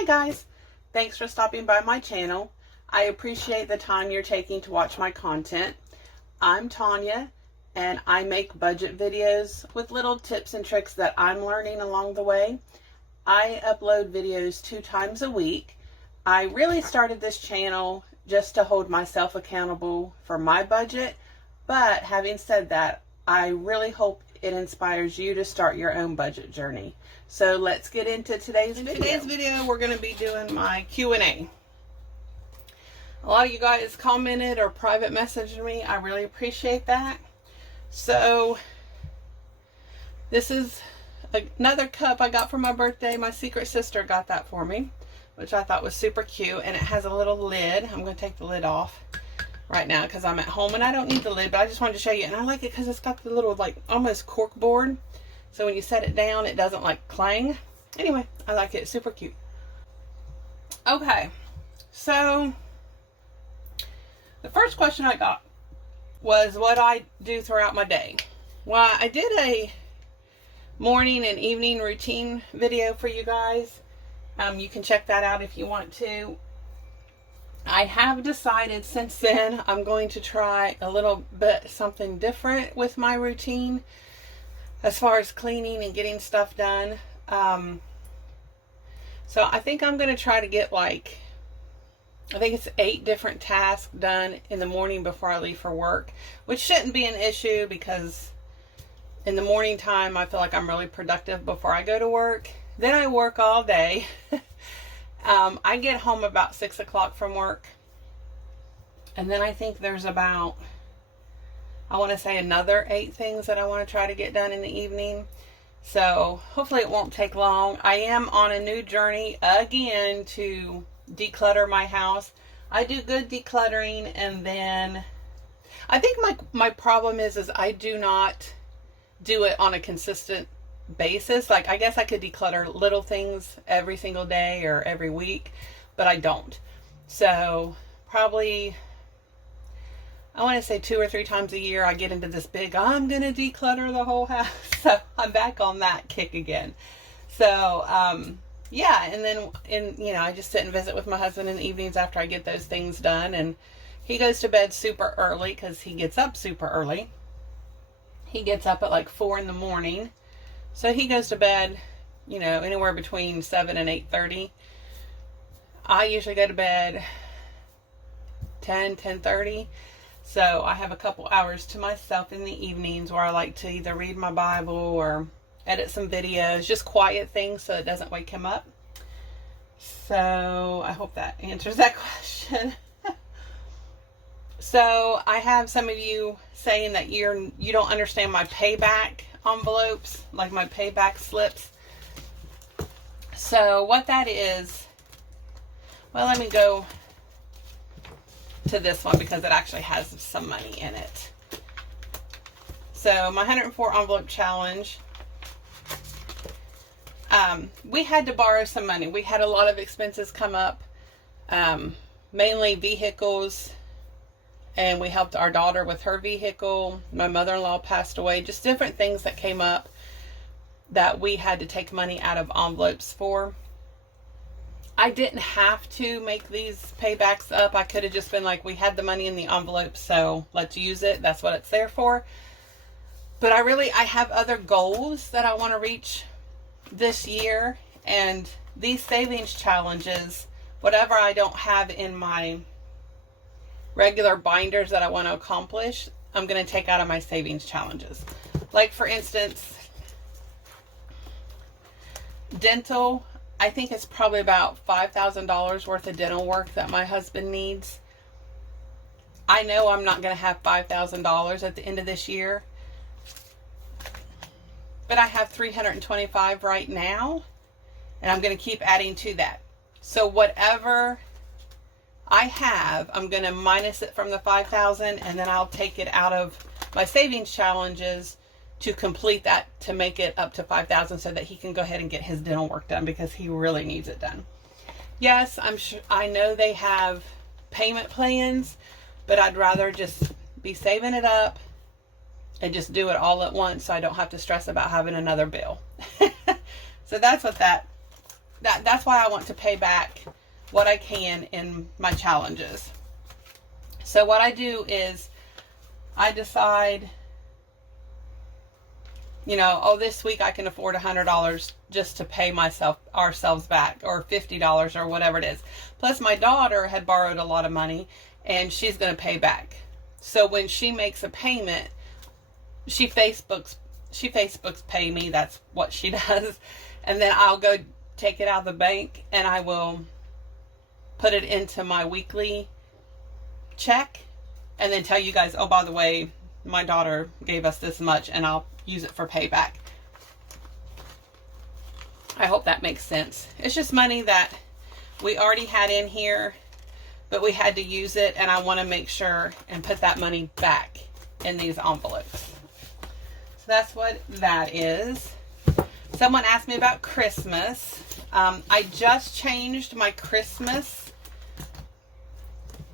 Hi guys, thanks for stopping by my channel. I appreciate the time you're taking to watch my content. I'm Tanya and I make budget videos with little tips and tricks that I'm learning along the way. I upload videos 2 times a week. I really started this channel just to hold myself accountable for my budget, but having said that, I really hope it inspires you to start your own budget journey. So let's get into today's video. In today's video, we're going to be doing my Q&A. A lot of you guys commented or private messaged me. I really appreciate that. So this is another cup I got for my birthday. My secret sister got that for me, which I thought was super cute. And it has a little lid. I'm going to take the lid off right now because I'm at home and I don't need the lid, but I just wanted to show you. And I like it because it's got the little like almost cork board, so when you set it down it doesn't like clang. Anyway, I like it. It's super cute. Okay, so the first question I got was what I do throughout my day. Well, I did a morning and evening routine video for you guys. You can check that out if you want to. I have decided since then I'm going to try a little bit something different with my routine as far as cleaning and getting stuff done. So I think I'm going to try to get I think it's 8 different tasks done in the morning before I leave for work, which shouldn't be an issue because in the morning time I feel like I'm really productive before I go to work. Then I work all day. I get home about 6 o'clock from work, and then I think there's about, I want to say another 8 things that I want to try to get done in the evening. So hopefully it won't take long. I am on a new journey again to declutter my house. I do good decluttering, and then I think my problem is I do not do it on a consistent basis. Like, I guess I could declutter little things every single day or every week, but I don't. So probably, I want to say 2 or 3 times a year I get into this big, I'm gonna declutter the whole house. So I'm back on that kick again. So yeah, and then I just sit and visit with my husband in the evenings after I get those things done, and he goes to bed super early because he gets up super early. He gets up at like 4 in the morning. So he goes to bed, anywhere between 7 and 8:30. I usually go to bed 10:30. So I have a couple hours to myself in the evenings where I like to either read my Bible or edit some videos, just quiet things so it doesn't wake him up. So I hope that answers that question. So I have some of you saying that you don't understand my payback envelopes, like my payback slips. So what that is, well, let me go to this one because it actually has some money in it. So my 104 envelope challenge, we had to borrow some money. We had a lot of expenses come up, mainly vehicles, and we helped our daughter with her vehicle. My mother-in-law passed away. Just different things that came up that we had to take money out of envelopes for. I didn't have to make these paybacks up. I could have just been like, we had the money in the envelope, so let's use it. That's what it's there for. But I have other goals that I want to reach this year. And these savings challenges, whatever I don't have in my regular binders that I want to accomplish, I'm going to take out of my savings challenges. Like, for instance, dental, I think it's probably about $5,000 worth of dental work that my husband needs. I know I'm not going to have $5,000 at the end of this year, but I have $325 right now, and I'm going to keep adding to that. So whatever I have, I'm going to minus it from the 5,000, and then I'll take it out of my savings challenges to complete that, to make it up to 5,000 so that he can go ahead and get his dental work done because he really needs it done. Yes, I know they have payment plans, but I'd rather just be saving it up and just do it all at once so I don't have to stress about having another bill. So that's what that that's why I want to pay back what I can in my challenges. So what I do is I decide, you know, oh, this week I can afford $100 just to pay ourselves back, or $50 or whatever it is. Plus my daughter had borrowed a lot of money and she's going to pay back. So when she makes a payment, she Facebooks pay me. That's what she does. And then I'll go take it out of the bank and I will put it into my weekly check and then tell you guys, oh, by the way, my daughter gave us this much, and I'll use it for payback. I hope that makes sense. It's just money that we already had in here, but we had to use it, and I want to make sure and put that money back in these envelopes. So that's what that is. Someone asked me about Christmas. I just changed my Christmas.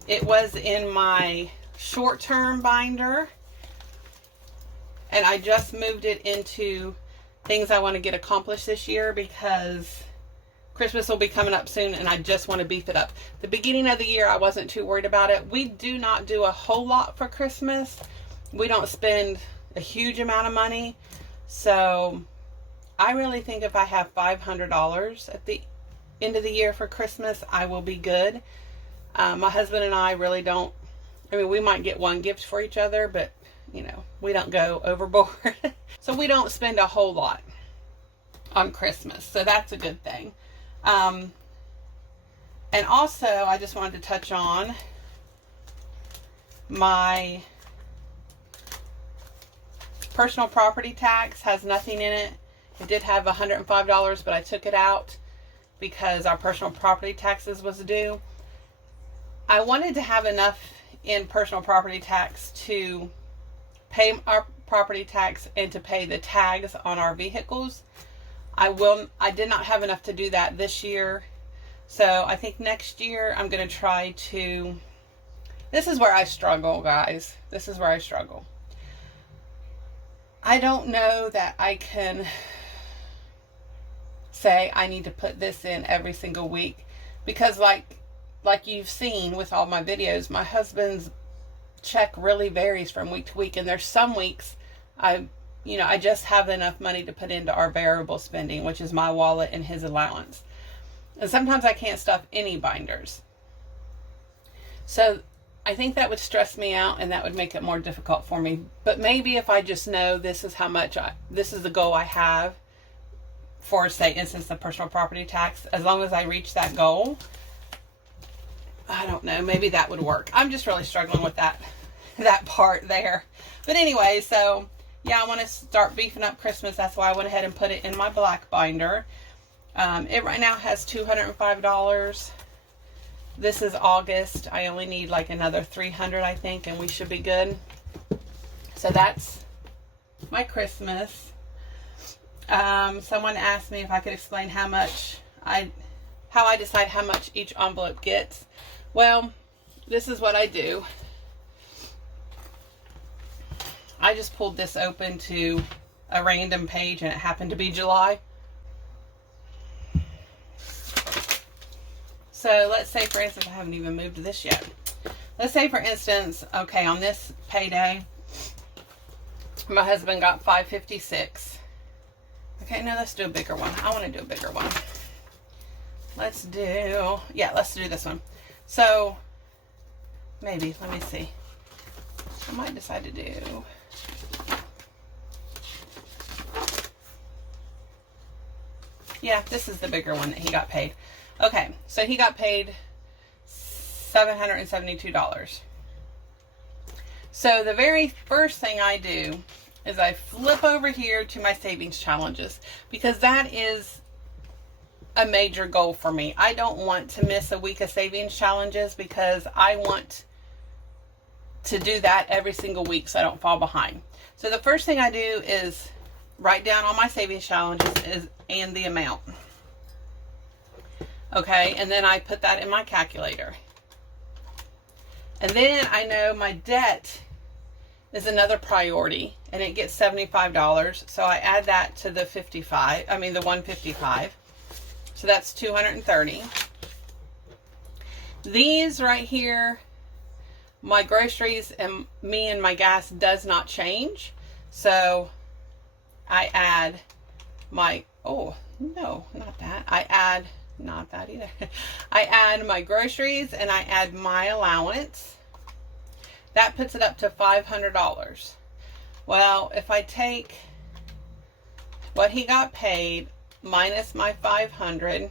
It was in my short-term binder, and I just moved it into things I want to get accomplished this year, because Christmas will be coming up soon and I just want to beef it up. The beginning of the year, I wasn't too worried about it. We do not do a whole lot for Christmas. We don't spend a huge amount of money. So I really think if I have $500 at the end of the year for Christmas, I will be good. My husband and I really don't, I mean, we might get one gift for each other, but you know, we don't go overboard. So we don't spend a whole lot on Christmas. So that's a good thing. And also, I just wanted to touch on my personal property tax. Has nothing in it. It did have $105, but I took it out because our personal property taxes was due. I wanted to have enough in personal property tax to pay our property tax and to pay the tags on our vehicles. I did not have enough to do that this year. So I think next year I'm going to try to, this is where I struggle, guys. This is where I struggle. I don't know that I can say I need to put this in every single week, because like you've seen with all my videos, my husband's check really varies from week to week, and there's some weeks I just have enough money to put into our variable spending, which is my wallet and his allowance. And sometimes I can't stuff any binders. So I think that would stress me out and that would make it more difficult for me. But maybe if I just know this is how much this is the goal I have for, say, instance, the personal property tax, as long as I reach that goal, I don't know, maybe that would work. I'm just really struggling with that part there. But anyway, so yeah, I want to start beefing up Christmas. That's why I went ahead and put it in my black binder. It right now has $205. This is August. I only need like another $300, I think, and we should be good. So that's my Christmas. Someone asked me if I could explain how I decide how much each envelope gets. Well, this is what I do. I just pulled this open to a random page and it happened to be July. So let's say, for instance, I haven't even moved this yet. Let's say, for instance, okay, on this payday, my husband got $556. Okay, no, let's do a bigger one. I want to do a bigger one. Let's do this one. So maybe, let me see. I might decide to do, yeah, this is the bigger one that he got paid. Okay, so he got paid $772. So the very first thing I do is I flip over here to my savings challenges, because that is a major goal for me. I don't want to miss a week of savings challenges, because I want to do that every single week so I don't fall behind. So the first thing I do is write down all my savings challenges and the amount. Okay, and then I put that in my calculator. And then I know my debt is another priority, and it gets $75. So I add that to the 155. So So that's $230. These right here, my groceries and me and my gas does not change. So I add my, oh, no, not that. I add, not that either. I add my groceries and I add my allowance. That puts it up to $500. Well, if I take what he got paid minus my $500,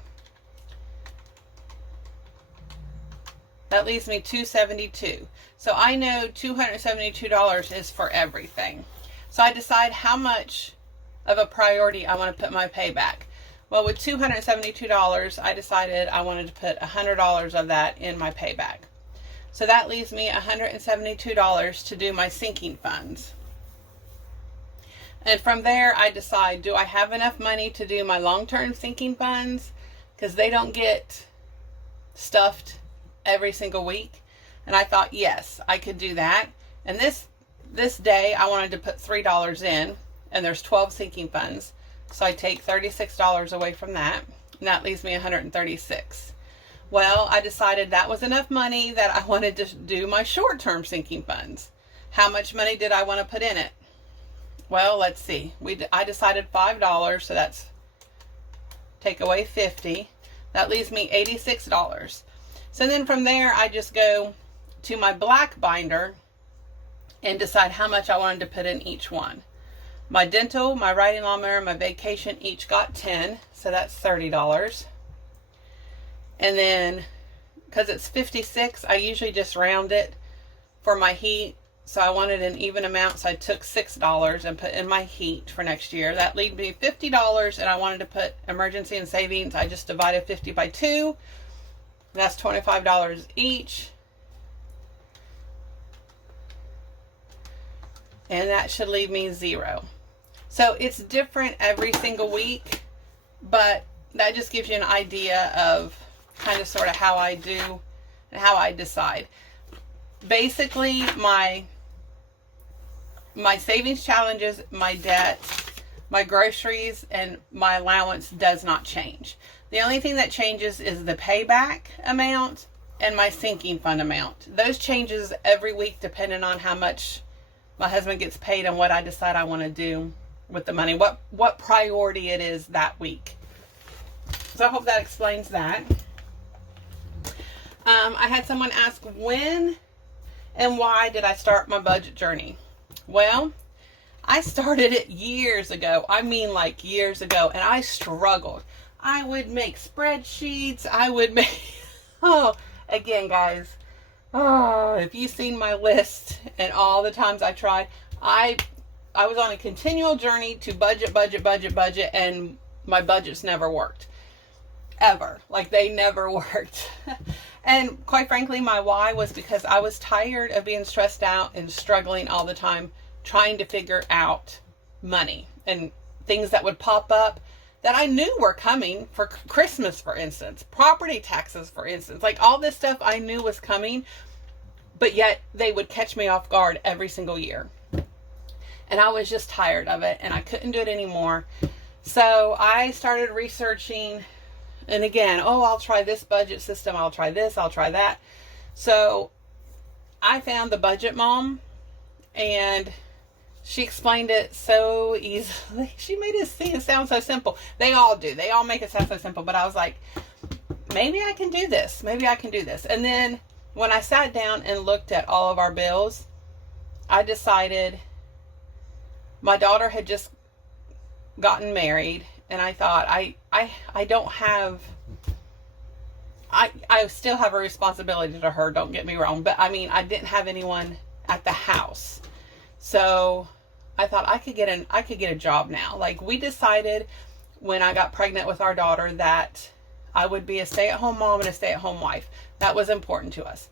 that leaves me $272. So I know $272 is for everything. So I decide how much of a priority I want to put my payback. Well, with $272, I decided I wanted to put $100 of that in my payback. So that leaves me $172 to do my sinking funds. And from there, I decide, do I have enough money to do my long-term sinking funds? Because they don't get stuffed every single week. And I thought, yes, I could do that. And this day, I wanted to put $3 in, and there's 12 sinking funds. So I take $36 away from that, and that leaves me $136. Well, I decided that was enough money that I wanted to do my short-term sinking funds. How much money did I want to put in it? Well, let's see. I decided $5, so that's take away 50. That leaves me $86. So then from there, I just go to my black binder and decide how much I wanted to put in each one. My dental, my riding lawnmower, my vacation each got 10, so that's $30. And then, because it's 56, I usually just round it for my heat. So I wanted an even amount, so I took $6 and put in my heat for next year. That leaves me $50, and I wanted to put emergency and savings. I just divided 50 by 2. That's $25 each. And that should leave me $0. So it's different every single week, but that just gives you an idea of kind of sort of how I do and how I decide. Basically, my savings challenges, my debt, my groceries, and my allowance does not change. The only thing that changes is the payback amount and my sinking fund amount. Those changes every week depending on how much my husband gets paid and what I decide I want to do with the money, what priority it is that week. So I hope that explains that. I had someone ask, when and why did I start my budget journey? Well, I started it years ago. I mean, like years ago, and I struggled. I would make spreadsheets. I would make, again, guys, if you've seen my list and all the times I tried, I was on a continual journey to budget, and my budgets never worked. Ever. Like, they never worked. And quite frankly, my why was because I was tired of being stressed out and struggling all the time trying to figure out money and things that would pop up that I knew were coming for Christmas, for instance, property taxes, for instance, like all this stuff I knew was coming, but yet they would catch me off guard every single year. And I was just tired of it and I couldn't do it anymore. So I started researching. And again, I'll try this budget system. I'll try this. I'll try that. So I found the Budget Mom, and she explained it so easily. She made it sound so simple. They all do. They all make it sound so simple. But I was like, maybe I can do this. Maybe I can do this. And then when I sat down and looked at all of our bills, I decided my daughter had just gotten married. And I thought, I don't have, I still have a responsibility to her, don't get me wrong. But I mean, I didn't have anyone at the house. So I thought I could get a job now. Like, we decided when I got pregnant with our daughter that I would be a stay-at-home mom and a stay-at-home wife. That was important to us.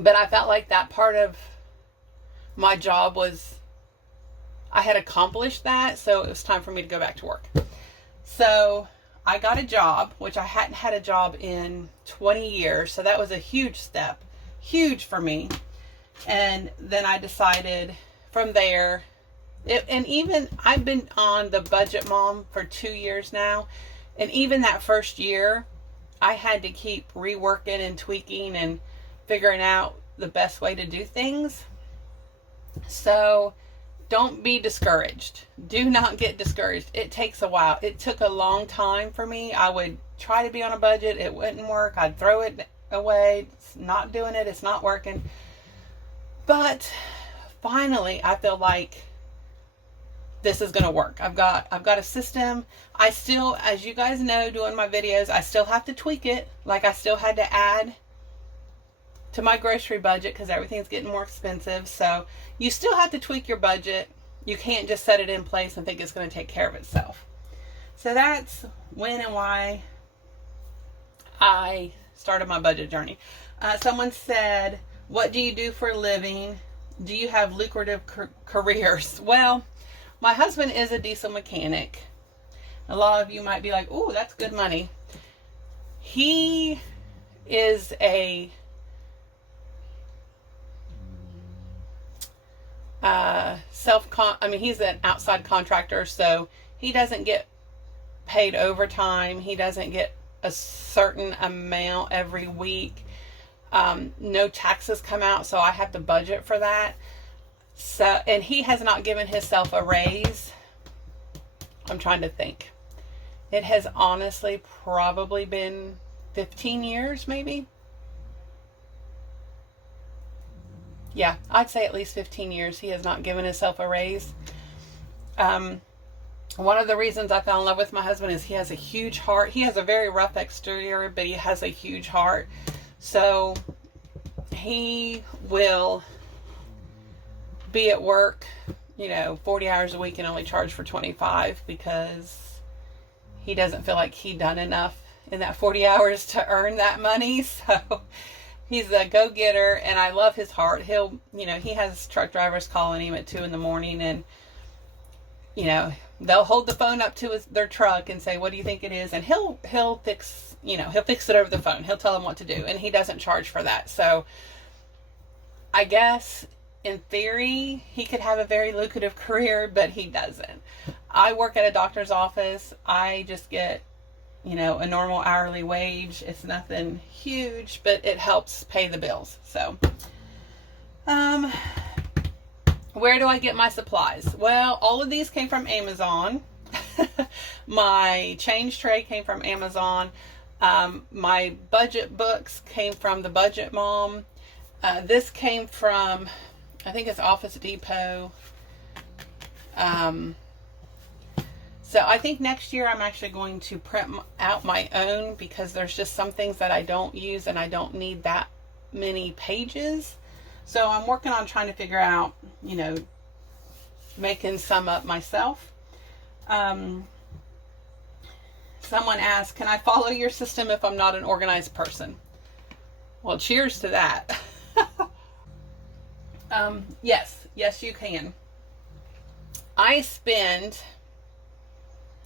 But I felt like that part of my job was, I had accomplished that, so it was time for me to go back to work. So I got a job, which I hadn't had a job in 20 years. So that was a huge step, huge for me. And then I decided from there, and even I've been on the Budget Mom for 2 years now. And even that first year, I had to keep reworking and tweaking and figuring out the best way to do things. So don't be discouraged. Do not get discouraged. It takes a while. It took a long time for me. I would try to be on a budget. It wouldn't work. I'd throw it away. It's not doing it. It's not working. But finally, I feel like this is going to work. I've got a system. I still, as you guys know, doing my videos, I still have to tweak it. Like, I still had to add to my grocery budget because everything's getting more expensive. So you still have to tweak your budget. You can't just set it in place and think it's going to take care of itself. So that's when and why I started my budget journey. Someone said, what do you do for a living? Do you have lucrative careers? Well, my husband is a diesel mechanic. A lot of you might be like, oh, that's good money. He is he's an outside contractor, so he doesn't get paid overtime. He doesn't get a certain amount every week. No taxes come out, so I have to budget for that. So, and he has not given himself a raise. I'm trying to think. It has honestly probably been 15 years, maybe. Yeah, I'd say at least 15 years he has not given himself a raise. One of the reasons I fell in love with my husband is he has a huge heart. He has a very rough exterior, but he has a huge heart. So he will be at work, 40 hours a week and only charge for 25 because he doesn't feel like he done enough in that 40 hours to earn that money. So he's a go-getter, and I love his heart. He'll, he has truck drivers calling him at 2 a.m. and, they'll hold the phone up to their truck and say, what do you think it is? And he'll fix, he'll fix it over the phone. He'll tell them what to do, and he doesn't charge for that. So I guess in theory, he could have a very lucrative career, but he doesn't. I work at a doctor's office. I just get, a normal hourly wage. It's nothing huge, but it helps pay the bills. So, where do I get my supplies? Well, all of these came from Amazon. My change tray came from Amazon. My budget books came from the Budget Mom. This came from, I think it's Office Depot. So I think next year I'm actually going to print out my own because there's just some things that I don't use and I don't need that many pages. So I'm working on trying to figure out, making some up myself. Someone asked, can I follow your system if I'm not an organized person? Well, cheers to that. Yes, you can.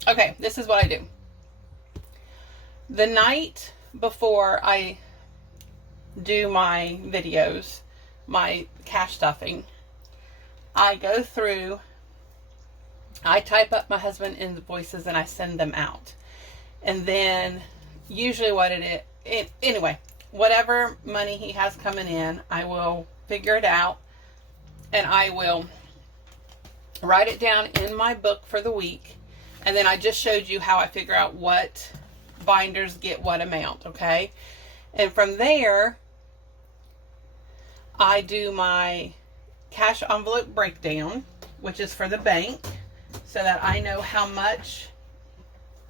Okay, this is what I do. The night before I do my videos, my cash stuffing, I go through, I type up my husband invoices and I send them out. And then usually anyway, whatever money he has coming in, I will figure it out and I will write it down in my book for the week. And then I just showed you how I figure out what binders get what amount, okay? And from there, I do my cash envelope breakdown, which is for the bank, so that I know how much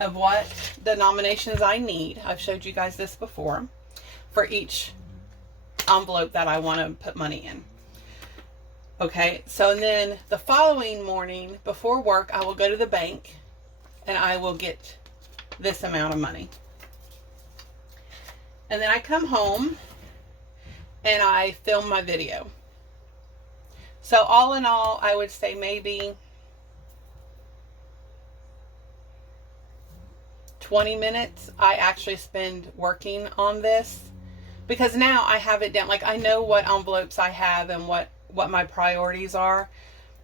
of what denominations I need. I've showed you guys this before, for each envelope that I want to put money in. Okay, so then the following morning before work, I will go to the bank and I will get this amount of money. And then I come home and I film my video. So all in all, I would say maybe 20 minutes I actually spend working on this, because now I have it down. Like, I know what envelopes I have and what my priorities are.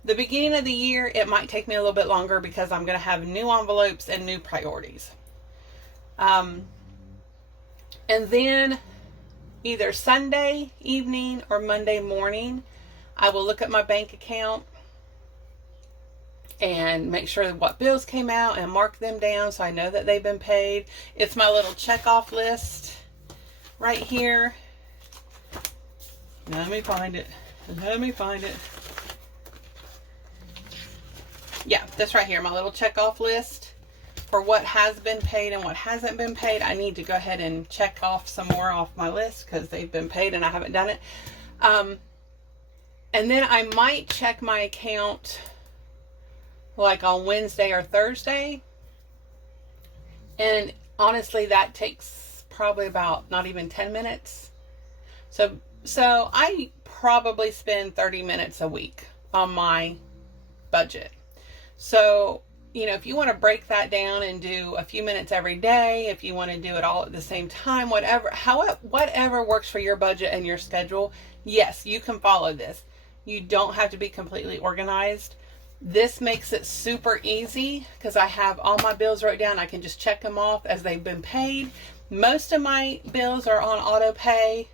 The beginning of the year, it might take me a little bit longer because I'm going to have new envelopes and new priorities. And then either Sunday evening or Monday morning, I will look at my bank account and make sure what bills came out and mark them down so I know that they've been paid. It's my little check off list right here. Now, let me find it. Yeah, this right here, my little check off list for what has been paid and what hasn't been paid. I need to go ahead and check off some more off my list because they've been paid and I haven't done it. And then I might check my account like on Wednesday or Thursday. And honestly, that takes probably about not even 10 minutes. So I probably spend 30 minutes a week on my budget. So, you know, if you want to break that down and do a few minutes every day, if you want to do it all at the same time, whatever works for your budget and your schedule, yes, you can follow this. You don't have to be completely organized. This makes it super easy because I have all my bills wrote down. I can just check them off as they've been paid. Most of my bills are on auto pay.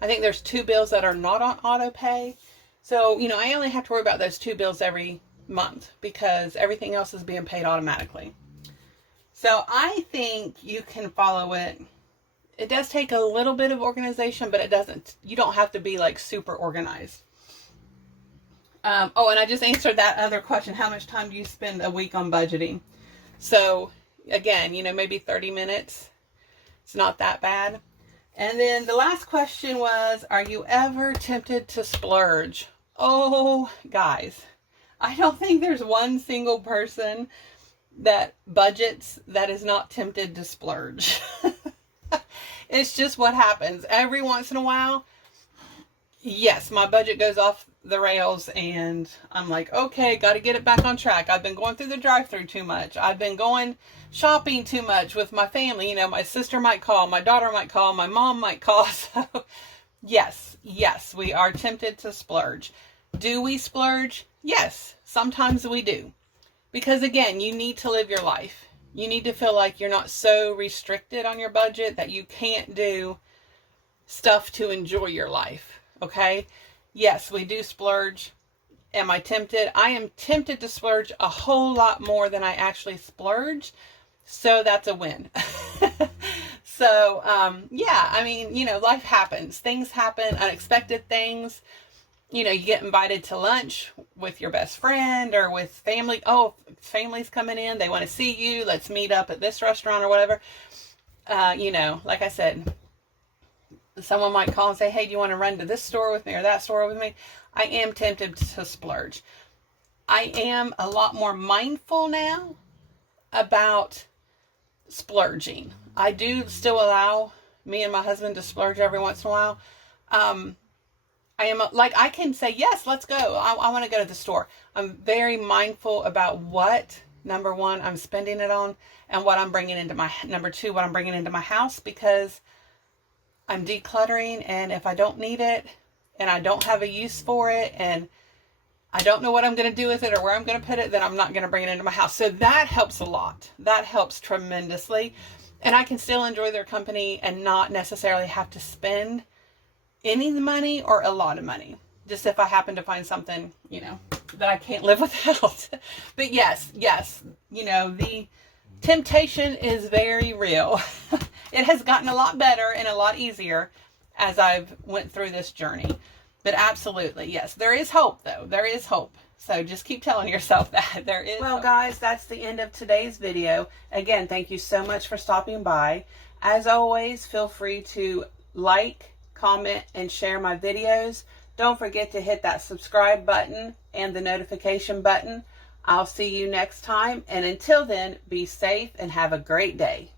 I think there's 2 bills that are not on auto pay. So, you know, I only have to worry about those 2 bills every month because everything else is being paid automatically. So I think you can follow it. It does take a little bit of organization, but you don't have to be like super organized. Oh, and I just answered that other question. How much time do you spend a week on budgeting? So again, you know, maybe 30 minutes. It's not that bad. And then the last question was, are you ever tempted to splurge? Oh, guys, I don't think there's one single person that budgets that is not tempted to splurge. It's just what happens. Every once in a while, yes, my budget goes off the rails and I'm like, okay, got to get it back on track. I've been going through the drive-thru too much. I've been going shopping too much with my family. You know, my sister might call, my daughter might call, my mom might call. So yes, we are tempted to splurge. Do we splurge? Yes, sometimes we do. Because again, you need to live your life. You need to feel like you're not so restricted on your budget that you can't do stuff to enjoy your life. Okay? Yes, we do splurge. Am I tempted? I am tempted to splurge a whole lot more than I actually splurge. So that's a win. So, yeah, I mean, you know, life happens. Things happen, unexpected things. You know, you get invited to lunch with your best friend or with family. Oh, family's coming in. They want to see you. Let's meet up at this restaurant or whatever. You know, like I said, someone might call and say, hey, do you want to run to this store with me or that store with me? I am tempted to splurge. I am a lot more mindful now about splurging. I do still allow me and my husband to splurge every once in a while. I am like, I can say, yes, let's go. I want to go to the store. I'm very mindful about what, number one, I'm spending it on and what I'm bringing into number two, what I'm bringing into my house, because I'm decluttering. And if I don't need it and I don't have a use for it and I don't know what I'm going to do with it or where I'm going to put it, then I'm not going to bring it into my house. So that helps a lot. That helps tremendously. And I can still enjoy their company and not necessarily have to spend any money or a lot of money. Just if I happen to find something, you know, that I can't live without. But yes, you know, the temptation is very real. It has gotten a lot better and a lot easier as I've went through this journey. But absolutely, yes, there is hope though. There is hope. So just keep telling yourself that there is. Well, guys, that's the end of today's video. Again, thank you so much for stopping by. As always, feel free to like, comment, and share my videos. Don't forget to hit that subscribe button and the notification button. I'll see you next time. And until then, be safe and have a great day.